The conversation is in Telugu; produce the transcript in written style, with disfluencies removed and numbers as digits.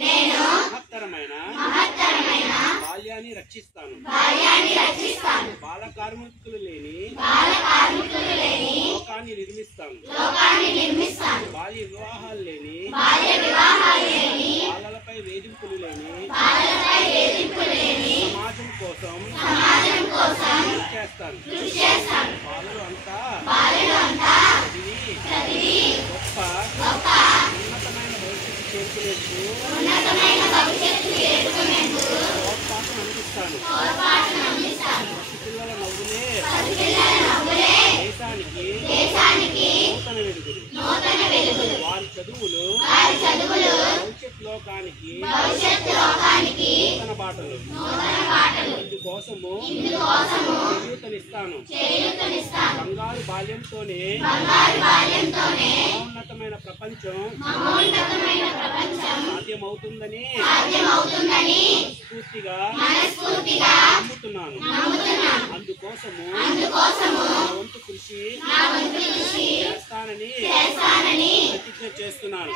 నేను మహత్తరమైన బాల్యాన్ని రక్షిస్తాను. బాల కార్మికులు లేని లోకాన్ని నిర్మిస్తాను. బాల్య వివాహాలు లేని బాలలపై వేధింపులు లేని సమాజం కోసం చేస్తాను. బాలలు అంతా చదివి గొప్ప ఉన్నతమైన భవిష్యత్తు చేరుకునేందుకు ప్రోత్సాహం అందిస్తాను. పిల్లల నవ్వులే దేశానికి నూతన వెలుగులు. వారి చదువులు భవిష్యత్ లోకానికి నూతన బాటలు. ఇందుకోసము చేయూతనిస్తాను. బంగారు బాల్యంతోనే మహోన్నతమైన ప్రపంచం సాధ్యమవుతుందని మనస్ఫూర్తిగా నమ్ముతున్నాను. అందుకోసము నా వంతు కృషి చేస్తానని ప్రతిజ్ఞ చేస్తున్నాను.